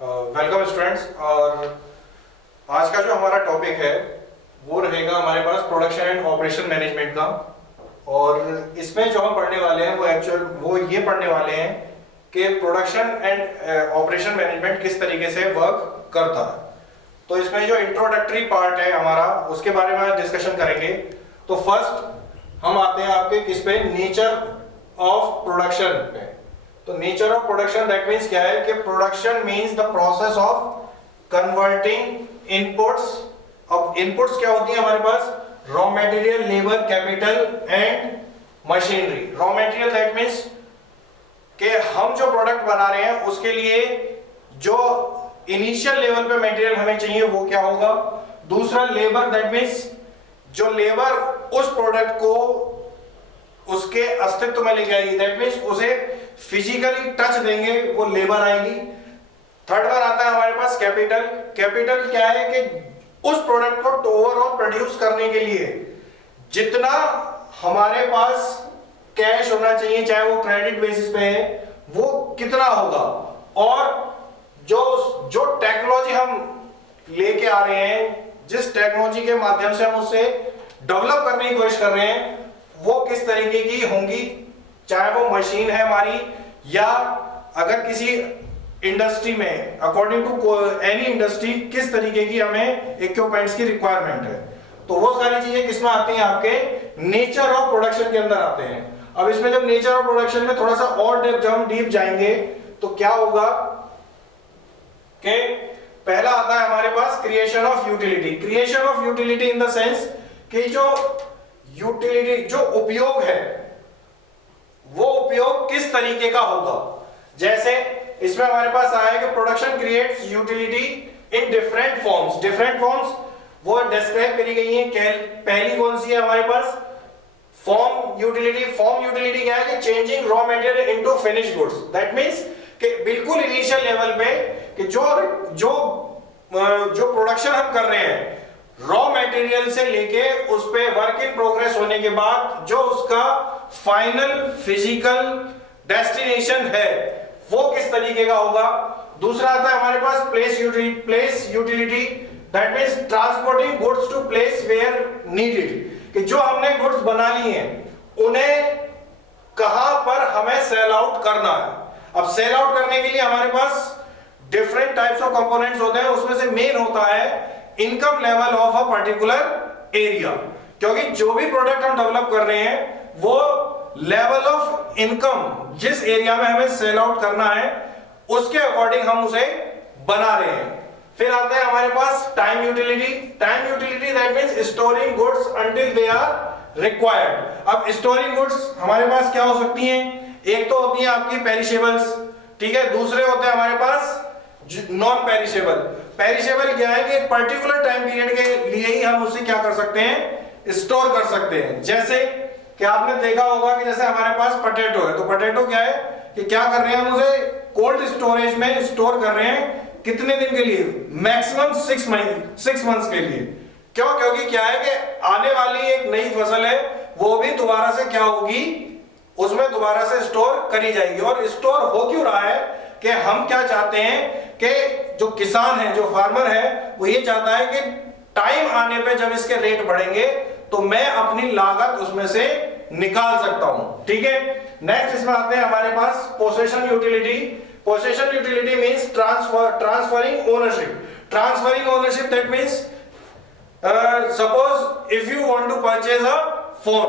Welcome students. और आज का जो हमारा टॉपिक है वो रहेगा हमारे पास प्रोडक्शन एंड ऑपरेशन मैनेजमेंट का। और इसमें जो हम पढ़ने वाले हैं वो ये पढ़ने वाले हैं कि प्रोडक्शन एंड ऑपरेशन मैनेजमेंट किस तरीके से वर्क करता है। तो इसमें जो इंट्रोडक्टरी पार्ट है हमारा उसके बारे में डिस्कशन करेंगे। तो फर्स्ट हम आते हैं आपके किस पे, नेचर ऑफ प्रोडक्शन पे। तो nature of production that means क्या है कि production means the process of converting inputs. अब इनपुट्स क्या होती है हमारे पास? Raw material, labour, capital and machinery. Raw material that means कि हम जो प्रोडक्ट बना रहे हैं उसके लिए जो इनिशियल लेवल पे मटेरियल हमें चाहिए वो क्या होगा। दूसरा लेबर दैट मीन्स जो लेबर उस प्रोडक्ट को उसके अस्तित्व में लेके आएगी, दैट मीन्स उसे फिजिकली टच देंगे वो लेबर आएगी। थर्ड वन आता है हमारे पास कैपिटल। कैपिटल क्या है कि उस प्रोडक्ट को ओवरऑल प्रोड्यूस करने के लिए जितना हमारे पास कैश होना चाहिए, चाहे वो क्रेडिट बेसिस पे है, वो कितना होगा। और जो टेक्नोलॉजी हम लेके आ रहे हैं, जिस टेक्नोलॉजी के माध्यम से हम उसे डेवलप करने की कोशिश कर रहे हैं, वो किस तरीके की होंगी, चाहे वो मशीन है हमारी या अगर किसी इंडस्ट्री में अकॉर्डिंग टू एनी इंडस्ट्री किस तरीके की हमें इक्विपमेंट्स की रिक्वायरमेंट है। तो वो सारी चीजें किसमें आती हैं? आपके नेचर ऑफ प्रोडक्शन के अंदर आते हैं। अब इसमें जब नेचर ऑफ प्रोडक्शन में थोड़ा सा और जब हम डीप जाएंगे तो क्या होगा कि पहला आता है हमारे पास creation of utility. Creation of utility in the sense कि जो यूटिलिटी, जो उपयोग है, वो उपयोग किस तरीके का होगा। जैसे इसमें हमारे पास आया है कि production creates utility in different forms. Different forms वो डिस्क्राइब करी गई हैं। पहली कौन सी है हमारे पास? Form utility. फॉर्म यूटिलिटी क्या है कि changing raw material into finished goods. That means कि बिल्कुल इनिशियल लेवल पे कि जो प्रोडक्शन हम कर रहे हैं रॉ मटेरियल से लेके उस पे वर्क इन प्रोग्रेस होने के बाद जो उसका फाइनल फिजिकल डेस्टिनेशन है वो किस तरीके का होगा। दूसरा आता है हमारे पास place utility that means transporting goods to place where needed. कि जो हमने गुड्स बना ली हैं उन्हें कहां पर हमें सेल आउट करना है। अब सेल आउट करने के लिए हमारे पास डिफरेंट टाइप्स ऑफ कंपोनेंट्स होते हैं। उसमें से मेन होता है income level of a particular area. क्योंकि जो भी प्रोडक्ट हम डेवलप कर रहे हैं वो लेवल ऑफ इनकम जिस एरिया में हमें सेल आउट करना है उसके अकॉर्डिंग हम उसे बना रहे हैं। फिर आता है हमारे पास time utility. Time utility that means storing goods until they are required. अब स्टोरिंग गुड्स हमारे पास क्या हो सकती हैं? एक तो होती है आपकी पेरिशेबल्स, ठीक है। दूसरे होते हैं हमारे पास नॉन पेरिशेबल। पेरिशेबल क्या है कि एक पर्टिकुलर टाइम पीरियड के लिए ही हम उसे क्या कर सकते हैं? स्टोर कर सकते हैं। जैसे कि आपने देखा होगा कि जैसे हमारे पास पोटैटो है, तो पोटैटो क्या है कि क्या कर रहे हैं हम उसे कोल्ड स्टोरेज में स्टोर कर रहे हैं। कितने दिन के लिए? मैक्सिमम 6 मंथ्स के लिए। क्यों? क्योंकि क्या है कि आने वाली एक नई फसल है वो भी दोबारा से क्या होगी, उसमें दोबारा से स्टोर करी जाएगी। और स्टोर हो क्यों रहा है कि हम क्या चाहते हैं कि जो किसान है, जो फार्मर है, वो ये चाहता है कि टाइम आने पे जब इसके रेट बढ़ेंगे तो मैं अपनी लागत उसमें से निकाल सकता हूं, ठीक है। नेक्स्ट इसमें आते हैं हमारे पास possession utility. Possession utility means transferring ownership. Transferring ownership that means suppose if you want to purchase a phone,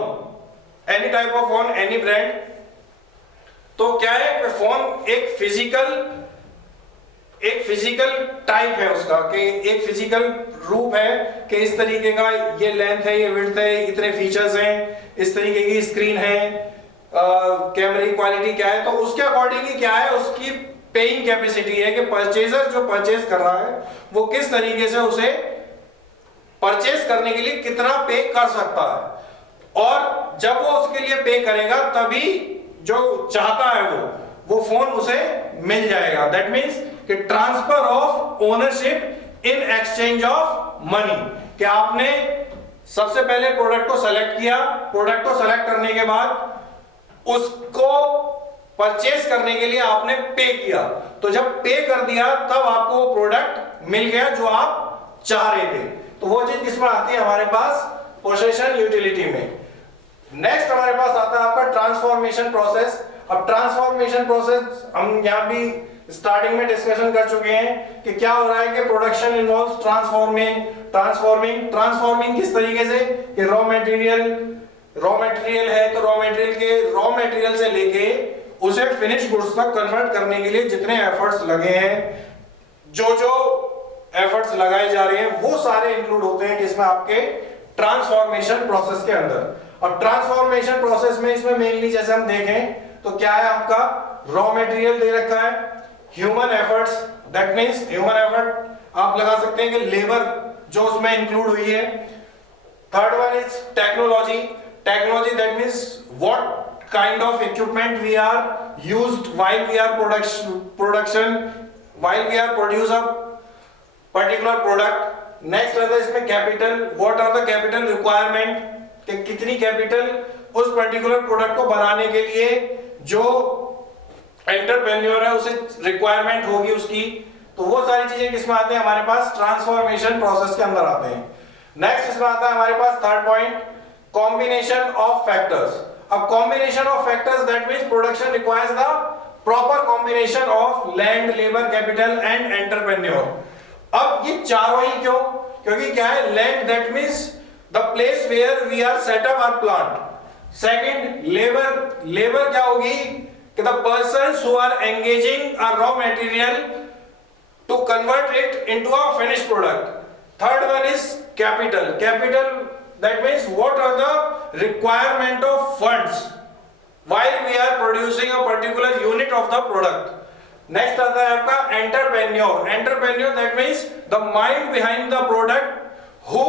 any type of phone, any brand, तो क्या है फोन एक फिजिकल टाइप है उसका, कि एक फिजिकल रूप है कि इस तरीके का ये लेंथ है, ये विड्थ है, इतने फीचर्स हैं, इस तरीके की स्क्रीन है, कैमरे की क्वालिटी क्या है। तो उसके अकॉर्डिंग ही क्या है उसकी पेइंग कैपेसिटी है कि परचेजर जो परचेज कर रहा है वो किस तरीके से उसे परचेज करने के लिए कितना पे कर सकता है। और जब वो उसके लिए पे करेगा तभी जो चाहता है वो फोन उसे मिल जाएगा। दैट मींस कि transfer of ownership in exchange of money. कि आपने सबसे पहले प्रोडक्ट को सेलेक्ट किया, प्रोडक्ट को सेलेक्ट करने के बाद उसको परचेस करने के लिए आपने पे किया, तो जब पे कर दिया तब आपको वो प्रोडक्ट मिल गया जो आप चाह रहे थे। तो वो चीज किसमें आती है हमारे पास, पोजेशन यूटिलिटी में। नेक्स्ट हमारे पास आता है आपका ट्रांसफॉर्मेशन प्रोसेस। अब ट्रांसफॉर्मेशन प्रोसेस हम यहाँ भी स्टार्टिंग में डिस्कशन कर चुके हैं कि क्या हो रहा है कि प्रोडक्शन इन्वॉल्व्स ट्रांसफॉर्मिंग किस तरीके से कि रॉ मटेरियल है तो रॉ मटेरियल से लेके उसे फिनिश गुड्स तक कन्वर्ट करने के लिए जितने एफर्ट्स लगे हैं, जो एफर्ट्स लगाए जा रहे हैं, वो सारे इंक्लूड होते हैं किसमें, आपके ट्रांसफॉर्मेशन प्रोसेस के अंदर। अब ट्रांसफॉर्मेशन प्रोसेस में इसमें मेनली जैसे हम देखें तो क्या है, आपका रॉ मटेरियल दे रखा है, human efforts, that means human effort आप लगा सकते हैं कि लेबर जो उसमें इंक्लूड हुई है। Third one is technology, that means what kind of equipment we are used while we are produce a particular product। next रहता है इसमें capital, what are the capital requirement, कि कितनी कैपिटल उस पर्टिकुलर प्रोडक्ट को बनाने के लिए जो एंटरप्रेन्योर है उसे रिक्वायरमेंट होगी उसकी। तो वो सारी चीजें किसमें आते हैं, हमारे पास ट्रांसफॉर्मेशन प्रोसेस के अंदर आते हैं। नेक्स्ट इसमें आता है हमारे पास third point, combination of factors. अब combination of factors that means production requires the proper combination of land, labour, capital and entrepreneur. अब ये चारों ही क्यों, क्योंकि क्या है, land that means the place where we are set up our plant. Second labour क्या होगी कि the persons who are engaging a raw material to convert it into a finish product. Third one is capital that means what are the requirement of funds while we are producing a particular unit of the product। next आता है आपका entrepreneur, that means the mind behind the product who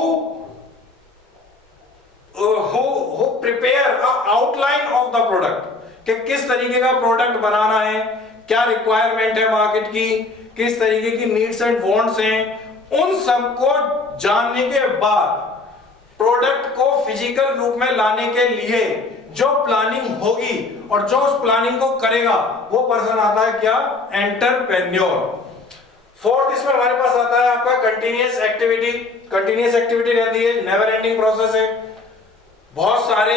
prepare a outline of the product, कि किस तरीके का product बनाना है, क्या requirement है मार्केट की, किस तरीके की नीड्स एंड वांट्स हैं, उन सबको जानने के बाद प्रोडक्ट को फिजिकल रूप में लाने के लिए जो प्लानिंग होगी और जो उस प्लानिंग को करेगा वो पर्सन आता है क्या, एंटरप्रेन्योर। फोर्थ इसमें हमारे पास आता है आपका कंटीन्यूअस एक्टिविटी रहती है, नेवर एंडिंग प्रोसेस है। बहुत सारे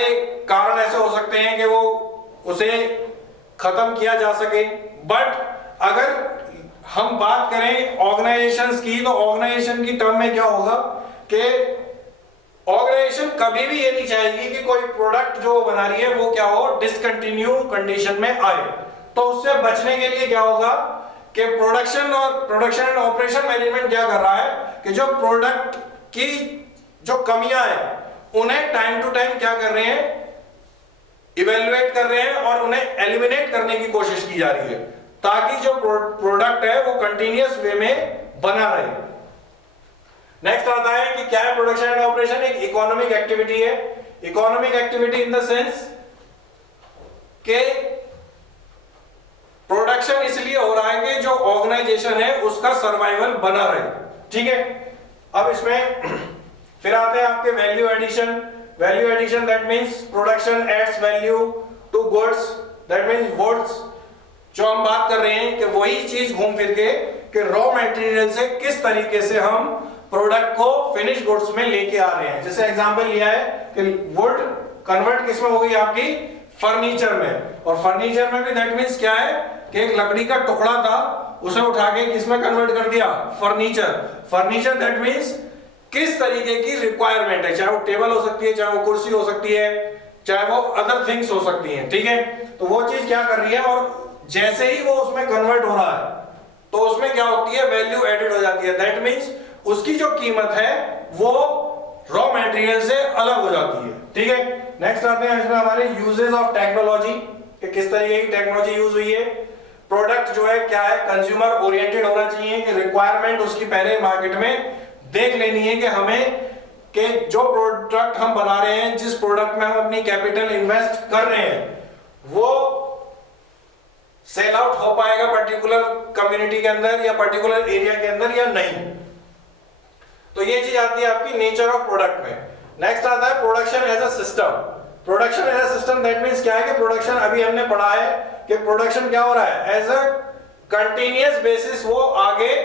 कारण ऐसे हो सकते हैं कि वो उसे खत्म किया जा सके, बट अगर हम बात करें ऑर्गेनाइजेशंस की, तो ऑर्गेनाइजेशन की टर्म में क्या होगा कि ऑर्गेनाइजेशन कभी भी ये नहीं चाहेगी कि कोई प्रोडक्ट जो बना रही है वो क्या हो, डिसकंटिन्यू कंडीशन में आए। तो उससे बचने के लिए क्या होगा कि प्रोडक्शन एंड ऑपरेशन मैनेजमेंट क्या कर रहा है कि जो प्रोडक्ट की जो कमियां हैं उन्हें टाइम टू टाइम क्या कर रहे हैं, इवेल्युएट कर रहे हैं और उन्हें एलिमिनेट करने की कोशिश की जा रही है, ताकि जो प्रोडक्ट है वो कंटिन्यूअस वे में बना रहे। नेक्स्ट आता है कि क्या है प्रोडक्शन एंड ऑपरेशन, एक इकोनॉमिक एक्टिविटी है। Economic activity in the sense कि प्रोडक्शन इसलिए हो रहा है कि जो ऑर्गेनाइजेशन है उसका सर्वाइवल बना रहे, ठीक है। अब इसमें फिर आते हैं आपके value addition that means production adds value to goods, that means goods जो हम बात कर रहे हैं कि वही चीज घूम फिर के कि रॉ मटेरियल से किस तरीके से हम प्रोडक्ट को फिनिश गुड्स में लेके आ रहे हैं। जैसे एग्जांपल लिया है कि वुड कन्वर्ट किसमें हो गई, आपकी फर्नीचर में, और फर्नीचर में भी दैट मींस क्या है कि एक लकड़ी का टुकड़ा था उसे उठा के किसमें कन्वर्ट कर दिया, फर्नीचर दैट मींस किस तरीके की रिक्वायरमेंट है, चाहे वो टेबल हो सकती है, चाहे वो कुर्सी हो सकती है, चाहे वो अदर थिंग्स हो सकती हैं, ठीक है। तो वो चीज क्या कर रही है, और जैसे ही वो उसमें कन्वर्ट हो रहा है तो उसमें क्या होती है, वैल्यू एडेड हो जाती है, दैट मींस उसकी जो कीमत है वो रॉ मटेरियल से अलग हो जाती है, ठीक है। नेक्स्ट आते हैं इसमें हमारे यूजेस ऑफ टेक्नोलॉजी, कि किस तरीके की टेक्नोलॉजी यूज हुई है। प्रोडक्ट जो है क्या है, कंज्यूमर ओरिएंटेड होना चाहिए, कि रिक्वायरमेंट उसकी पहले मार्केट में देख लेनी है कि हमें कि जो प्रोडक्ट हम बना रहे हैं, जिस प्रोडक्ट में हम अपनी कैपिटल इन्वेस्ट कर रहे हैं, वो सेल आउट हो पाएगा पर्टिकुलर कम्युनिटी के अंदर या पर्टिकुलर एरिया के अंदर या नहीं। तो ये चीज आती है आपकी नेचर ऑफ प्रोडक्ट में। नेक्स्ट आता है production as a system that means क्या है कि प्रोडक्शन अभी हमने पढ़ा है कि प्रोडक्शन क्या हो रहा है, एज अ कंटिन्यूअस बेसिस वो आगे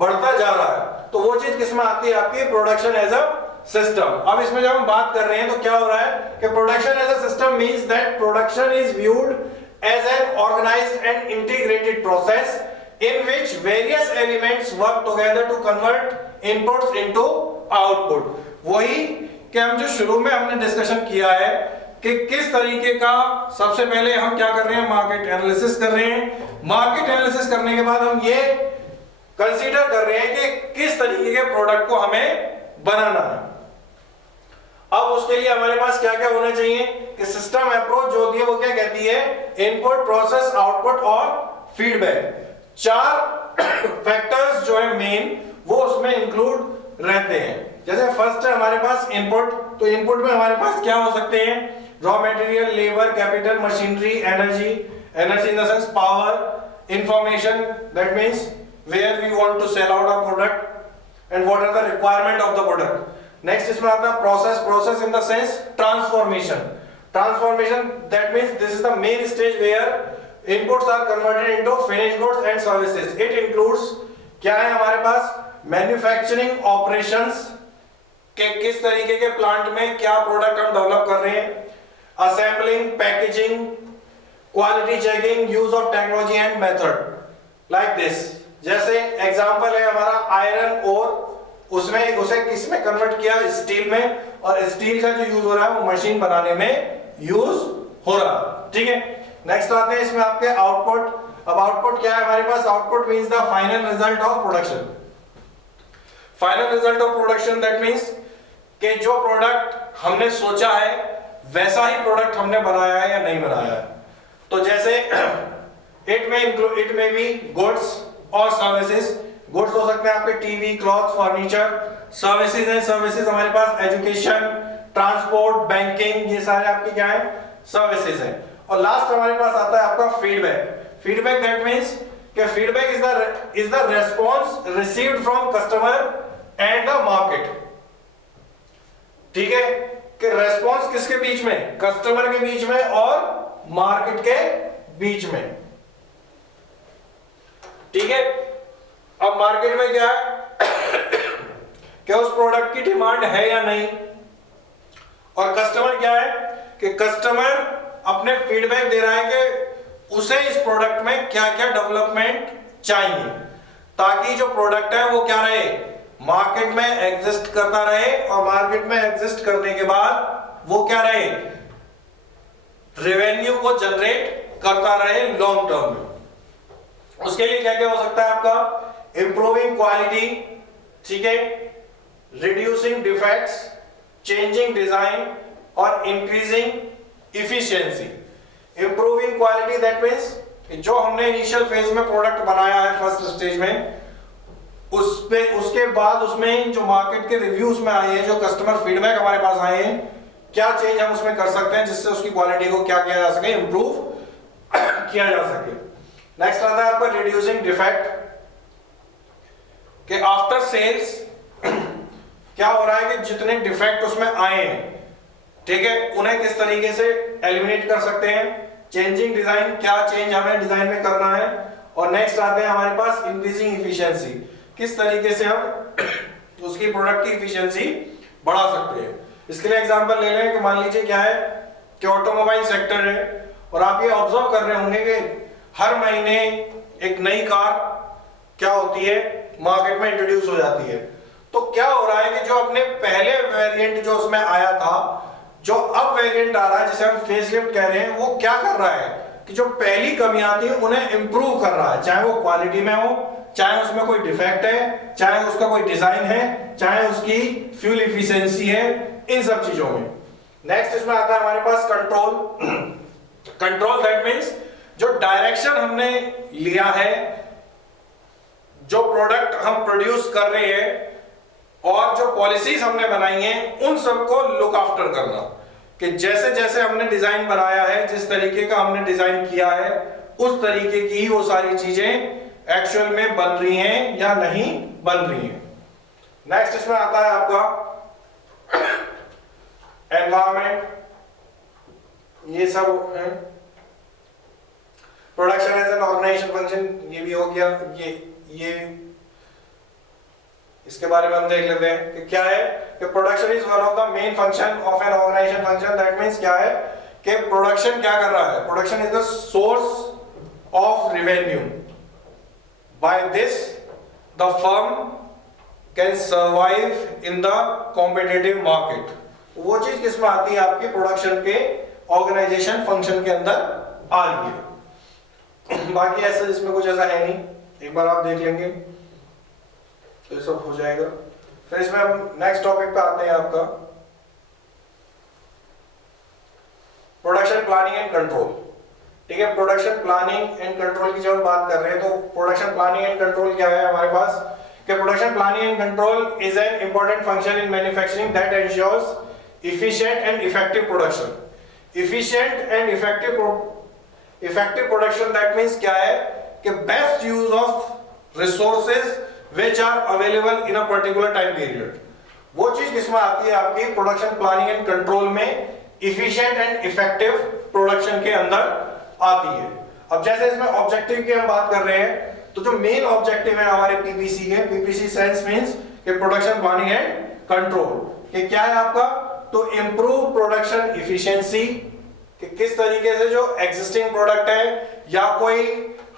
बढ़ता जा रहा है। तो वो चीज किसमें आती है आपकी, प्रोडक्शन एज अ सिस्टम। अब इसमें जब हम बात कर रहे हैं तो क्या हो रहा है कि production as a system means that production is viewed as an organised and integrated process in which various elements work together to convert inputs into output। वही कि हम जो शुरू में हमने डिस्कशन किया है कि किस तरीके का, सबसे पहले हम क्या कर रहे हैं, मार्केट एनालिसिस कर रहे हैं। मार्केट एनालिसिस करने के बाद हम ये कंसीडर कर रहे हैं कि किस तरीके के प्रोडक्ट को हमें बनाना है। अब उसके लिए हमारे पास क्या क्या होना चाहिए कि सिस्टम अप्रोच जो होती है वो क्या कहती है, इनपुट, प्रोसेस, आउटपुट और फीडबैक। चार फैक्टर्स जो है मेन वो उसमें इंक्लूड रहते हैं। जैसे फर्स्ट है हमारे पास इनपुट, तो इनपुट में हमारे पास क्या हो सकते हैं, raw material, labour, capital, machinery, energy, energy in the sense power, information, that means where we want to sell out our product and what are the requirement of the product. Next इसमें आता है process, process in the sense transformation, transformation that means this is the main stage where inputs are converted into finished goods and services। it includes क्या है हमारे पास, manufacturing operations के किस तरीके के प्लांट में क्या प्रोडक्ट हम डेवलप कर रहे हैं, assembling, packaging, quality checking, use of technology and method like this. जैसे एग्जांपल है हमारा आयरन ओर, उसमें उसे किस में कन्वर्ट किया, स्टील में, और स्टील का जो यूज हो रहा है वो मशीन बनाने में यूज हो रहा है। ठीक है, नेक्स्ट आते हैं इसमें आपके आउटपुट। अब आउटपुट क्या है हमारे पास, output means the final result of production. Final result of production that means कि जो प्रोडक्ट हमने सोचा है वैसा ही प्रोडक्ट हमने बनाया है या नहीं बनाया है। तो जैसे इट में बी गुड्स और सर्विसेज। गुड्स हो सकते हैं आपके टीवी, क्लॉथ, फर्नीचर। सर्विसेज है, सर्विसेज हमारे पास एजुकेशन, ट्रांसपोर्ट, बैंकिंग, ये सारे आपके क्या है, सर्विसेज है। और लास्ट हमारे पास आता है आपका फीडबैक। फीडबैक दैट मींस कि feedback is the response received from customer and the market. ठीक है, कि रेस्पॉन्स किसके बीच में, कस्टमर के बीच में और मार्केट के बीच में। ठीक है, अब मार्केट में क्या है क्या उस प्रोडक्ट की डिमांड है या नहीं, और कस्टमर क्या है कि कस्टमर अपने फीडबैक दे रहा है कि उसे इस प्रोडक्ट में क्या क्या डेवलपमेंट चाहिए, ताकि जो प्रोडक्ट है वो क्या रहे, मार्केट में एग्जिस्ट करता रहे, और मार्केट में एग्जिस्ट करने के बाद वो क्या रहे, रेवेन्यू को जनरेट करता रहे लॉन्ग टर्म में। उसके लिए क्या क्या हो सकता है आपका, इंप्रूविंग क्वालिटी, ठीक है, रिड्यूसिंग डिफेक्ट्स, चेंजिंग डिजाइन और increasing efficiency. Improving quality that means जो हमने इनिशियल फेज में प्रोडक्ट बनाया है फर्स्ट स्टेज में, उस पे उसके बाद उसमें जो मार्केट के रिव्यूज में आए हैं, जो कस्टमर फीडबैक हमारे पास आए हैं, क्या चेंज हम उसमें कर सकते हैं जिससे उसकी क्वालिटी को क्या किया जा सके, इंप्रूव किया जा सके। नेक्स्ट आता है आपका रिड्यूसिंग डिफेक्ट, कि आफ्टर सेल्स क्या हो रहा है कि जितने डिफेक्ट उसमें आए हैं, ठीक है, उन्हें किस तरीके से एलिमिनेट कर सकते हैं। चेंजिंग डिजाइन, क्या चेंज हमें डिजाइन में करना है। और नेक्स्ट आते हैं हमारे पास इंक्रीजिंग इफिशियंसी, किस तरीके से हम उसकी प्रोडक्ट की इफिशियंसी बढ़ा सकते हैं। इसके लिए एग्जांपल ले लें कि मान लीजिए क्या है कि ऑटोमोबाइल सेक्टर है, और आप ये ऑब्जर्व कर रहे होंगे कि हर महीने एक नई कार क्या होती है, मार्केट में इंट्रोड्यूस हो जाती है। तो क्या हो रहा है कि जो अपने पहले वेरिएंट जो उसमें आया था, जो अब वेरिएंट आ रहा है जिसे हम फेसलिफ्ट कह रहे हैं, वो क्या कर रहा है कि जो पहली कमियां थी उन्हें इंप्रूव कर रहा है, चाहे वो क्वालिटी में हो, चाहे उसमें कोई डिफेक्ट है, चाहे उसका कोई डिजाइन है, चाहे उसकी फ्यूल इफिशिएंसी है, इन सब चीजों में। नेक्स्ट इसमें आता है हमारे पास कंट्रोल। कंट्रोल दैट मींस जो डायरेक्शन हमने लिया है, जो प्रोडक्ट हम प्रोड्यूस कर रहे हैं और जो पॉलिसीज हमने बनाई हैं, उन सबको लुक आफ्टर करना, कि जैसे जैसे हमने डिजाइन बनाया है, जिस तरीके का हमने डिजाइन किया है, उस तरीके की ही वो सारी चीजें एक्चुअल में बन रही हैं या नहीं बन रही हैं। नेक्स्ट इसमें आता है आपका एनवायरमेंट, ये सब है। Production as an organisation function, ये भी हो गया। ये इसके बारे में हम देख लेते हैं कि क्या है कि production is one of the main function of an organisation function. That means क्या है कि प्रोडक्शन क्या कर रहा है, production is the source of revenue. By this the firm can survive in the competitive market. वो चीज किसमें आती है, आपकी प्रोडक्शन के ऑर्गेनाइजेशन फंक्शन के अंदर आ रही है। बाकी ऐसा इसमें कुछ ऐसा है नहीं, एक बार आप देख लेंगे तो ये सब हो जाएगा। फिर इसमें हम नेक्स्ट टॉपिक पे आते हैं, आपका प्रोडक्शन प्लानिंग एंड कंट्रोल। ठीक है, प्रोडक्शन प्लानिंग एंड कंट्रोल की जब हम बात कर रहे हैं तो प्रोडक्शन प्लानिंग एंड कंट्रोल क्या है हमारे पास कि production planning and control is an important function in manufacturing that ensures efficient and effective production। efficient and effective production that means क्या है कि best use of resources which are available in a particular time period। वो चीज किसमें आती है, आपकी production planning and control में efficient and effective production के अंदर आती है। अब जैसे इसमें ऑब्जेक्टिव की हम बात कर रहे हैं तो जो मेन ऑब्जेक्टिव है हमारे पीपीसी के, पीपीसी सेंस मींस कि प्रोडक्शन प्लानिंग एंड कंट्रोल कि क्या है आपका, तो इंप्रूव प्रोडक्शन इफिशिएंसी, कि किस तरीके से जो एग्जिस्टिंग प्रोडक्ट है या कोई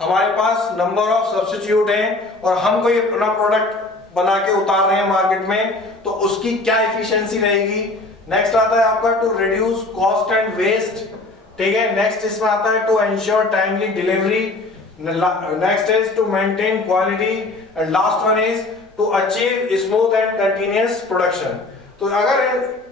हमारे पास नंबर ऑफ सब्स्टिट्यूट हैं और हम कोई अपना प्रोडक्ट बना के उतार रहे हैं मार्केट में तो उसकी क्या इफिशिएंसी रहेगी। नेक्स्ट आता है आपका to reduce cost and waste. ठीक है, नेक्स्ट इसमें आता है to ensure timely delivery, next is to maintain quality and last one is to achieve smooth and continuous production. तो अगर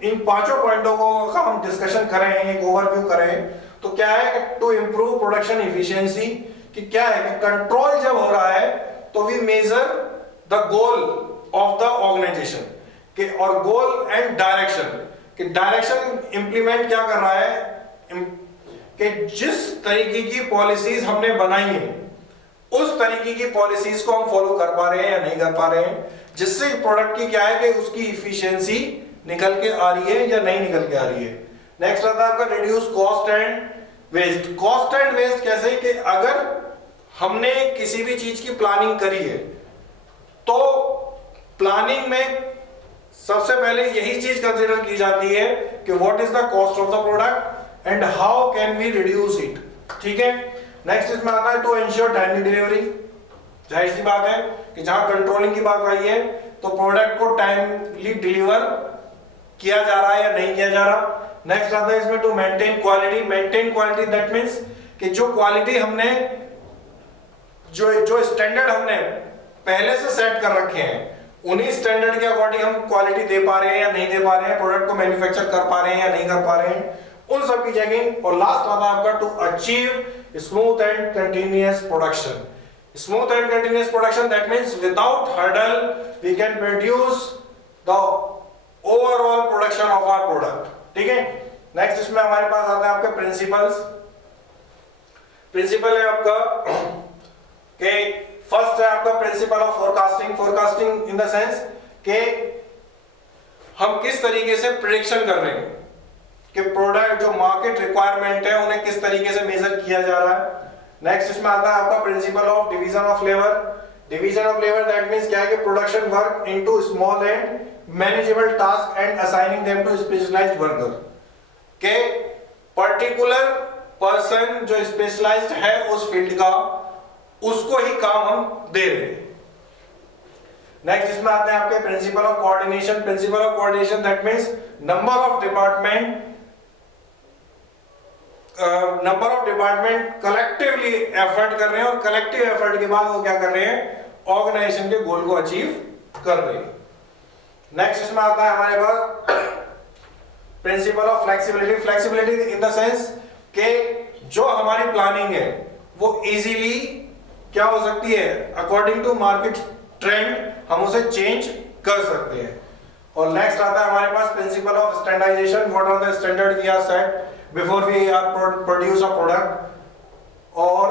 इन पांचों पॉइंटों का हम डिस्कशन करें, एक ओवरव्यू करें तो क्या है कि टू इंप्रूव प्रोडक्शन इफिशिएंसी, कि क्या है कि कंट्रोल जब हो रहा है तो we measure the goal of the organisation कि और गोल एंड डायरेक्शन, कि डायरेक्शन इंप्लीमेंट क्या कर रहा है कि जिस तरीके की पॉलिसीज हमने बनाई है उस तरीके की पॉलिसीज को हम फॉलो कर पा रहे हैं या नहीं कर पा रहे हैं, जिससे प्रोडक्ट की क्या है कि उसकी इफिशिएंसी निकल के आ रही है या नहीं निकल के आ रही है। नेक्स्ट आता है आपका reduce cost and waste. Cost and waste कैसे कि अगर हमने किसी भी चीज की प्लानिंग करी है तो प्लानिंग में सबसे पहले यही चीज कंसीडर की जाती है कि what is the cost of the product and how can we reduce it. ठीक है, नेक्स्ट इसमें आता है टू एंश्योर टाइमली डिलीवरी। जाहिर सी बात है कि जहां कंट्रोलिंग की बात आई है तो प्रोडक्ट को टाइमली डिलीवर किया जा रहा है या नहीं किया जा रहा। नेक्स्ट आता है इसमें to maintain quality. Maintain quality that means कि जो क्वालिटी हमने जो स्टैंडर्ड हमने पहले से सेट कर रखे हैं उन्हीं स्टैंडर्ड के अकॉर्डिंग हम क्वालिटी दे पा रहे हैं या नहीं दे पा रहे हैं, प्रोडक्ट को मैन्युफैक्चर कर पा रहे हैं या नहीं कर पा रहे हैं, उन सब की चेकिंग। और लास्ट आता है आपका to achieve smooth and continuous production. Smooth and continuous production that means without hurdle we can produce the overall production of our product। ठीक है, नेक्स्ट इसमें हमारे पास आता है आपके प्रिंसिपल्स। प्रिंसिपल है आपका कि फर्स्ट है आपका principle of forecasting. Forecasting in the sense कि हम किस तरीके से प्रेडिक्शन कर रहे हैं कि प्रोडक्ट जो मार्केट रिक्वायरमेंट है उन्हें किस तरीके से मेजर किया जा रहा है। नेक्स्ट इसमें आता है आपका principle of division of labour. Division of labour that means क्या है कि production work into small and manageable task and assigning them to specialised worker, के पर्टिकुलर पर्सन जो स्पेशलाइज्ड है उस फील्ड का उसको ही काम हम दे रहे हैं। नेक्स्ट इसमें आते हैं आपके principle of coordination. Principle of coordination that means number of department collectively effort कर रहे हैं और कलेक्टिव एफर्ट के बाद वो क्या कर रहे हैं, ऑर्गेनाइजेशन के गोल को अचीव कर रहे हैं। नेक्स्ट इसमें आता है हमारे पास principle of flexibility. Flexibility in the sense कि जो हमारी प्लानिंग है वो इजीली क्या हो सकती है, अकॉर्डिंग टू मार्केट ट्रेंड हम उसे चेंज कर सकते हैं। और नेक्स्ट आता है हमारे पास principle of standardisation. What are the standard we are set before we are produce a product। और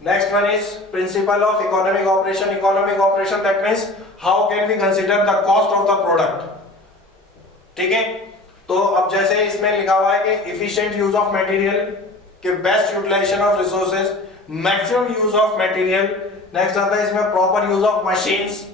next one is principle of economic operation। economic operation that means how can we consider the cost of the product। ठीक है, तो अब जैसे इसमें लिखा हुआ है कि efficient use of material, कि best utilization of resources, maximum use of material. Next आता है इसमें प्रॉपर यूज ऑफ मशीन्स,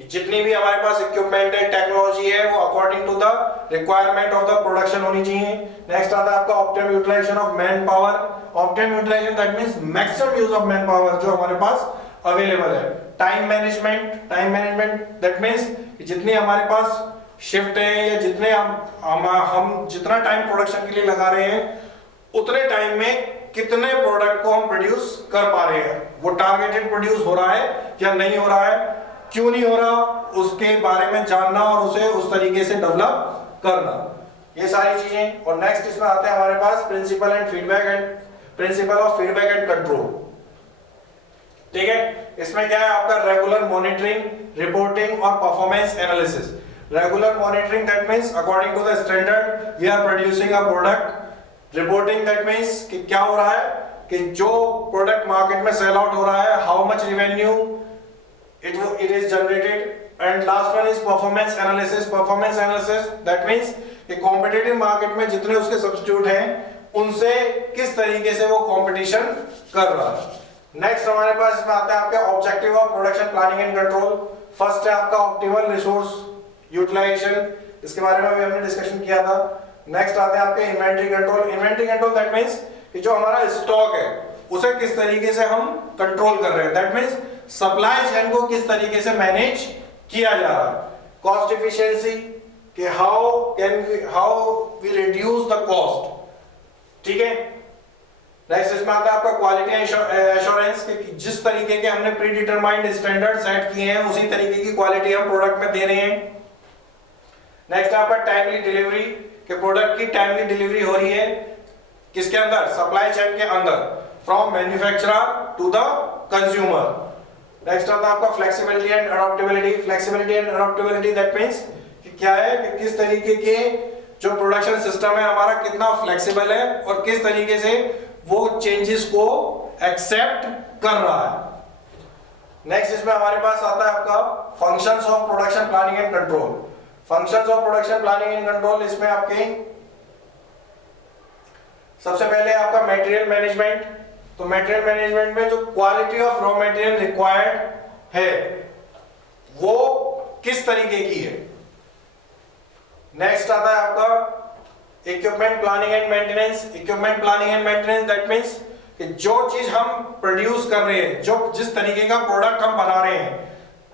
जितनी भी हमारे पास इक्विपमेंट है, टेक्नोलॉजी है, वो according to the requirement of the production होनी चाहिए। नेक्स्ट आता है आपका optimum utilisation of man power. Optimum utilisation that means maximum use of man power जो हमारे पास अवेलेबल है। टाइम मैनेजमेंट दैट मींस जितनी हमारे पास शिफ्ट है या जितने हम जितना टाइम प्रोडक्शन के लिए लगा रहे हैं उतने टाइम में कितने प्रोडक्ट को हम प्रोड्यूस कर पा रहे हैं, वो टारगेटेड प्रोड्यूस हो रहा है या नहीं हो रहा है, क्यों नहीं हो रहा, उसके बारे में जानना और उसे उस तरीके से डेवलप करना, ये सारी चीजें। और नेक्स्ट इसमें आते हैं हमारे पास principle of feedback and control. ठीक है, इसमें क्या है आपका रेगुलर मॉनिटरिंग, रिपोर्टिंग और performance analysis. Regular monitoring that means according to the standard we are producing a product. Reporting that means कि क्या हो रहा है कि जो प्रोडक्ट मार्केट में सेल आउट हो रहा है, how much revenue it is generated, and last one is performance analysis that means कि कॉम्पिटिटिव मार्केट में जितने उसके सब्स्टिट्यूट हैं उनसे किस तरीके से वो कंपटीशन कर रहा है। नेक्स्ट हमारे पास इसमें आता है आपके objective of production planning and control. First है आपका ऑप्टिमल रिसोर्स यूटिलाइजेशन, इसके बारे में भी हमने डिस्कशन किया था। नेक्स्ट आते हैं आपके इन्वेंटरी कंट्रोल दैट मींस कि जो हमारा स्टॉक है उसे किस तरीके से हम कंट्रोल कर रहे हैं, दैट मींस सप्लाई चेन को किस तरीके से मैनेज किया जा रहा है। कॉस्ट एफिशिएंसी कि how we reduce the cost. ठीक है, नेक्स्ट इसमें आता है आपका क्वालिटी एश्योरेंस कि जिस तरीके के हमने प्री डिटरमाइंड स्टैंडर्ड सेट किए हैं उसी तरीके की क्वालिटी हम प्रोडक्ट में दे रहे हैं। नेक्स्ट आपका टाइमली डिलीवरी कि प्रोडक्ट की टाइमली डिलीवरी हो रही है किसके अंदर, सप्लाई चेन के अंदर, from manufacturer to the consumer. Next आता है आपका flexibility and adaptability that means कि क्या है कि किस तरीके के जो प्रोडक्शन सिस्टम है हमारा कितना फ्लेक्सिबल है और किस तरीके से वो चेंजेस को एक्सेप्ट कर रहा है। नेक्स्ट इसमें हमारे पास आता है आपका functions of production planning and control. Functions of production planning and control, इसमें आपके सबसे पहले आपका मटेरियल मैनेजमेंट। तो मटेरियल मैनेजमेंट में जो quality of raw material required है वो किस तरीके की है। नेक्स्ट आता है आपका equipment planning and maintenance that means कि जो चीज हम प्रोड्यूस कर रहे हैं, जो जिस तरीके का प्रोडक्ट हम बना रहे हैं,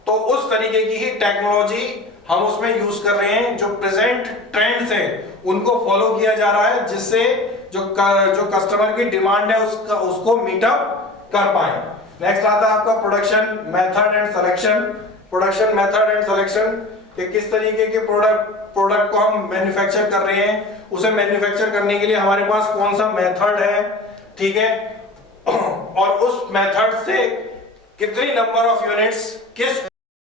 तो उस तरीके की ही टेक्नोलॉजी हम उसमें यूज कर रहे हैं, जो प्रेजेंट ट्रेंड्स हैं उनको फॉलो किया जा रहा है, जिससे जो कस्टमर की डिमांड है उसको मीट अप कर पाए। नेक्स्ट आता है आपका प्रोडक्शन मेथड एंड सिलेक्शन कि किस तरीके के प्रोडक्ट को हम मैन्युफैक्चर कर रहे हैं, उसे मैन्युफैक्चर करने के लिए हमारे पास कौन सा मेथड है, ठीक है, और उस मेथड से कितनी नंबर ऑफ यूनिट्स किस